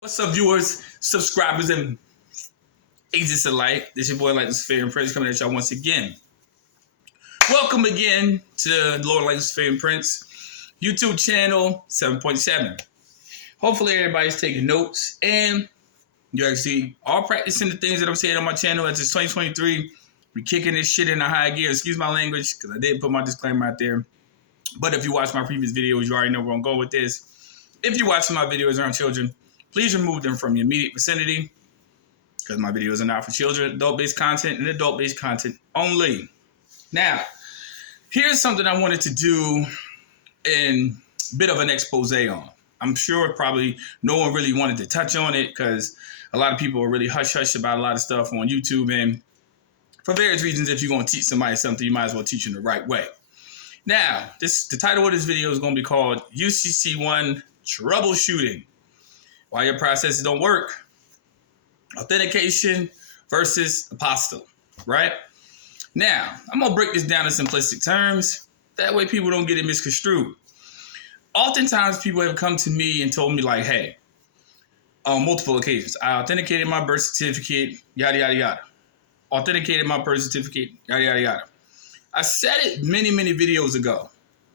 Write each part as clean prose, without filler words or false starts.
What's up, viewers, subscribers, and agents alike? This is your boy, Luciferian Prince, coming at y'all once again. Welcome again to Lord Luciferian Prince YouTube channel 7.7. Hopefully, everybody's taking notes and you actually are practicing the things that I'm saying on my channel. As it's 2023, we're kicking this shit in a high gear. Excuse my language, because I didn't put my disclaimer out there. But if you watch my previous videos, you already know where I'm going with this. If you're watching my videos around children, please remove them from your immediate vicinity, because my videos are not for children, adult-based content, and adult-based content only. Now, here's something I wanted to do in a bit of an expose on. I'm sure probably no one really wanted to touch on it because a lot of people are really hush-hush about a lot of stuff on YouTube. And for various reasons, if you're going to teach somebody something, you might as well teach them the right way. Now, the title of this video is going to be called UCC 1 Troubleshooting. Why your processes don't work. Authentication versus apostille, right? Now, I'm going to break this down in simplistic terms. That way people don't get it misconstrued. Oftentimes people have come to me and told me like, hey, on multiple occasions, I authenticated my birth certificate, yada, yada, yada. Authenticated my birth certificate, yada, yada, yada. I said it many, many videos ago.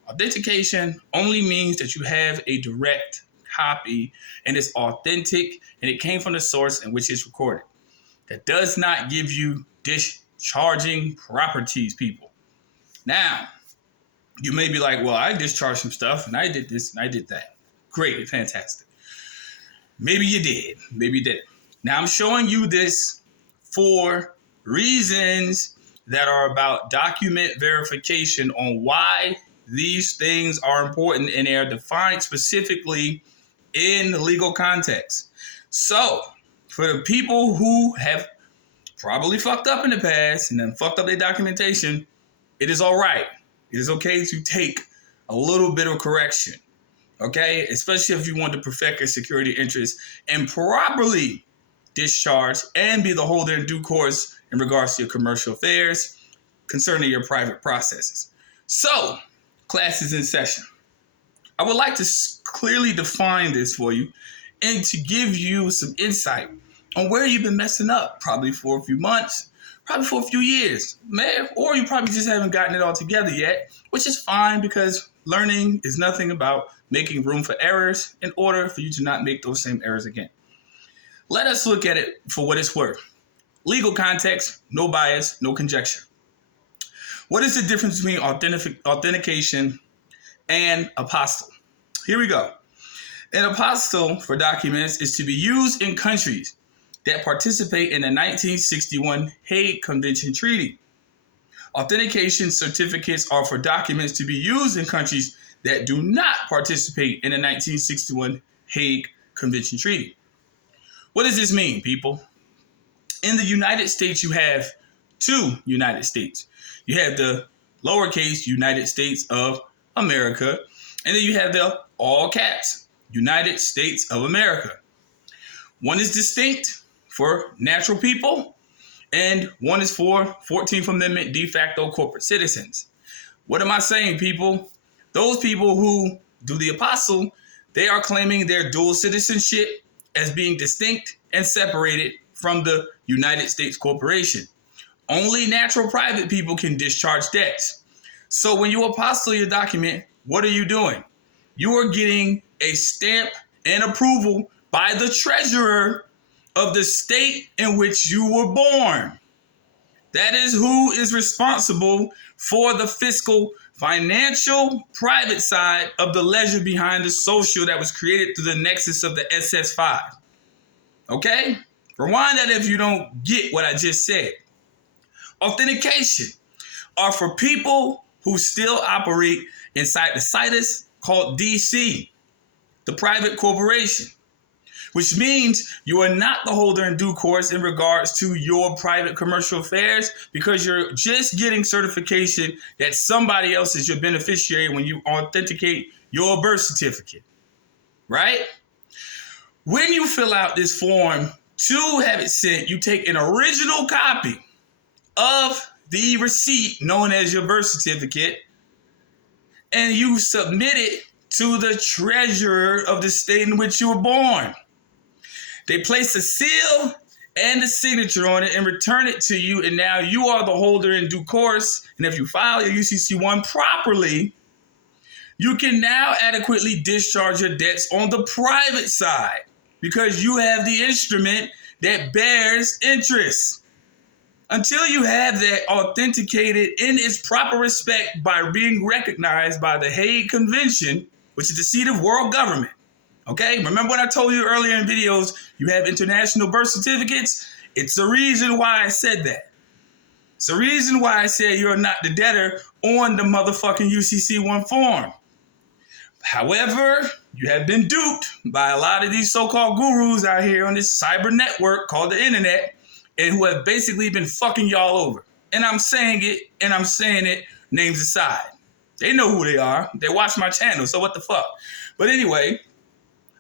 Authentication only means that you have a direct copy and it's authentic and it came from the source in which it's recorded. That does not give you discharging properties, people. Now, you may be like, well, I discharged some stuff and I did this and I did that. Great, fantastic. Maybe you did, maybe you didn't. Now, I'm showing you this for reasons that are about document verification on why these things are important and they are defined specifically in the legal context. So, for the people who have probably fucked up in the past and then fucked up their documentation, it is all right. It is okay to take a little bit of correction, okay? Especially if you want to perfect your security interests and properly discharge and be the holder in due course in regards to your commercial affairs concerning your private processes. So, class is in session. I would like to clearly define this for you and to give you some insight on where you've been messing up, probably for a few months, probably for a few years, man, or you probably just haven't gotten it all together yet, which is fine because learning is nothing about making room for errors in order for you to not make those same errors again. Let us look at it for what it's worth. Legal context, no bias, no conjecture. What is the difference between authentication and apostille? Here we go. An apostille for documents is to be used in countries that participate in the 1961 Hague Convention Treaty. Authentication certificates are for documents to be used in countries that do not participate in the 1961 Hague Convention Treaty. What does this mean, people? In the United States, you have two United States. You have the lowercase United States of America, and then you have the all caps United States of America. One is distinct for natural people, and one is for 14th Amendment de facto corporate citizens. What am I saying, people? Those people who do the apostille, they are claiming their dual citizenship as being distinct and separated from the United States corporation. Only natural private people can discharge debts. So when you apostille your document, what are you doing? You are getting a stamp and approval by the treasurer of the state in which you were born. That is who is responsible for the fiscal, financial, private side of the ledger behind the social that was created through the nexus of the SS5. Okay? Rewind that if you don't get what I just said. Authentication are for people who still operate inside the situs called DC, the private corporation, which means you are not the holder in due course in regards to your private commercial affairs because you're just getting certification that somebody else is your beneficiary when you authenticate your birth certificate, right? When you fill out this form to have it sent, you take an original copy of the receipt known as your birth certificate and you submit it to the treasurer of the state in which you were born. They place a seal and a signature on it and return it to you, and now you are the holder in due course. And if you file your UCC-1 properly, you can now adequately discharge your debts on the private side because you have the instrument that bears interest. Until you have that authenticated in its proper respect by being recognized by the Hague Convention, which is the seat of world government. Okay? Remember when I told you earlier in videos, you have international birth certificates? It's the reason why I said that. It's the reason why I said you're not the debtor on the motherfucking UCC-1 form. However, you have been duped by a lot of these so-called gurus out here on this cyber network called the internet, and who have basically been fucking y'all over. And I'm saying it, and I'm saying it, names aside. They know who they are. They watch my channel, so what the fuck? But anyway,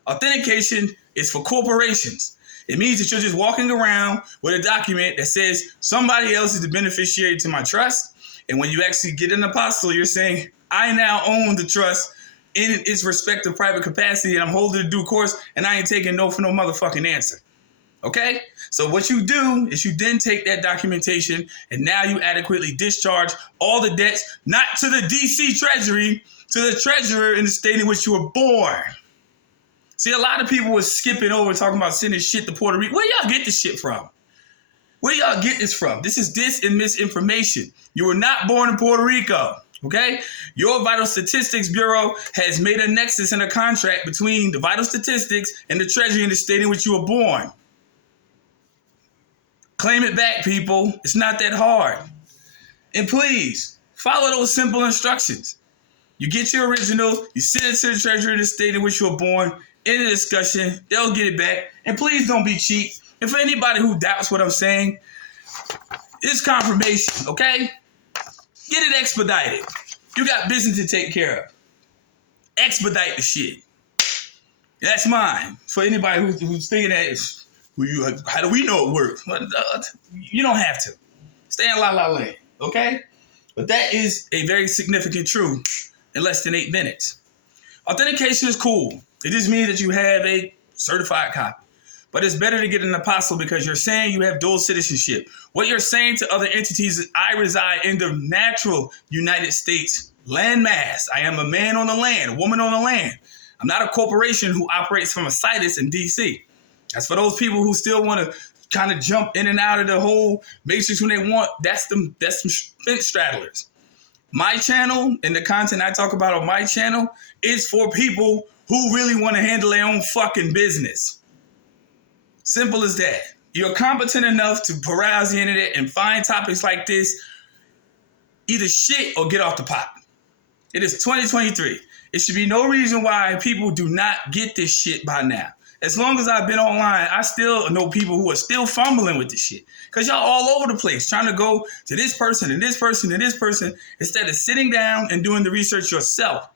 authentication is for corporations. It means that you're just walking around with a document that says somebody else is the beneficiary to my trust. And when you actually get an apostille, you're saying, I now own the trust in its respective private capacity, and I'm holding the due course, and I ain't taking no for no motherfucking answer. Okay? So what you do is you then take that documentation, and now you adequately discharge all the debts, not to the DC Treasury, to the treasurer in the state in which you were born. See, a lot of people was skipping over talking about sending shit to Puerto Rico. Where y'all get this shit from? Where y'all get this from? This is dis and misinformation. You were not born in Puerto Rico. Okay? Your Vital Statistics Bureau has made a nexus and a contract between the Vital Statistics and the Treasury in the state in which you were born. Claim it back, people. It's not that hard. And please, follow those simple instructions. You get your original, you send it to the Treasury in the state in which you were born, in a discussion, they'll get it back. And please don't be cheap. And for anybody who doubts what I'm saying, it's confirmation, okay? Get it expedited. You got business to take care of. Expedite the shit. That's mine. For anybody who's thinking that, how do we know it works? You don't have to. Stay in La La Land, okay? But that is a very significant truth in less than 8 minutes. Authentication is cool. It just means that you have a certified copy. But it's better to get an apostille because you're saying you have dual citizenship. What you're saying to other entities is I reside in the natural United States landmass. I am a man on the land, a woman on the land. I'm not a corporation who operates from a situs in DC. That's for those people who still want to kind of jump in and out of the whole matrix when they want. That's some fence straddlers. My channel and the content I talk about on my channel is for people who really want to handle their own fucking business. Simple as that. You're competent enough to browse the internet and find topics like this. Either shit or get off the pot. It is 2023. It should be no reason why people do not get this shit by now. As long as I've been online, I still know people who are still fumbling with this shit. Because y'all all over the place trying to go to this person and this person and this person instead of sitting down and doing the research yourself.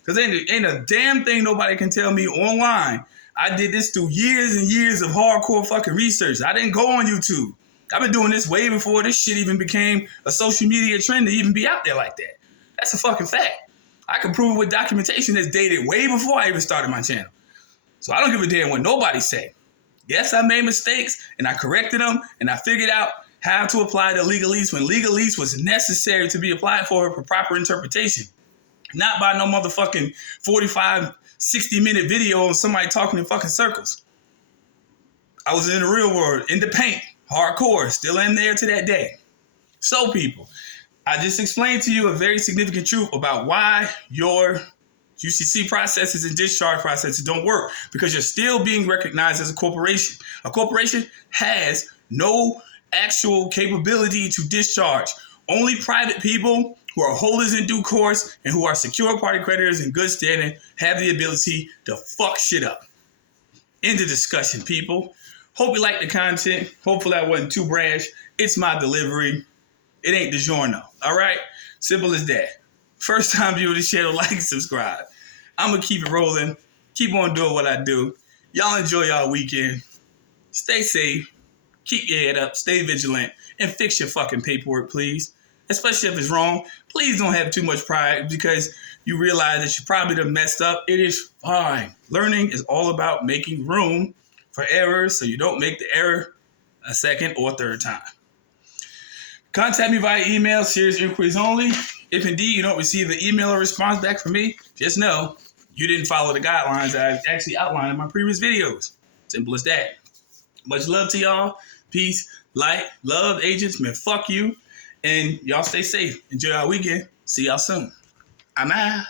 Because ain't a damn thing nobody can tell me online. I did this through years and years of hardcore fucking research. I didn't go on YouTube. I've been doing this way before this shit even became a social media trend to even be out there like that. That's a fucking fact. I can prove it with documentation that's dated way before I even started my channel. So I don't give a damn what nobody say. Yes, I made mistakes and I corrected them and I figured out how to apply the legalese when legalese was necessary to be applied for proper interpretation. Not by no motherfucking 45, 60-minute video of somebody talking in fucking circles. I was in the real world, in the paint, hardcore, still in there to that day. So people, I just explained to you a very significant truth about why your UCC processes and discharge processes don't work, because you're still being recognized as a corporation. A corporation has no actual capability to discharge. Only private people who are holders in due course and who are secure party creditors in good standing have the ability to fuck shit up. End of discussion, people. Hope you like the content. Hopefully I wasn't too brash. It's my delivery. It ain't DiGiorno. All right? Simple as that. First time viewer of the channel, like and subscribe. I'm going to keep it rolling. Keep on doing what I do. Y'all enjoy y'all weekend. Stay safe. Keep your head up. Stay vigilant. And fix your fucking paperwork, please. Especially if it's wrong. Please don't have too much pride because you realize that you probably done messed up. It is fine. Learning is all about making room for errors so you don't make the error a second or third time. Contact me via email, serious inquiries only. If indeed you don't receive the email or response back from me, just know you didn't follow the guidelines I actually outlined in my previous videos. Simple as that. Much love to y'all. Peace, light, love, agents. Man, fuck you. And y'all stay safe. Enjoy our weekend. See y'all soon. I'm out.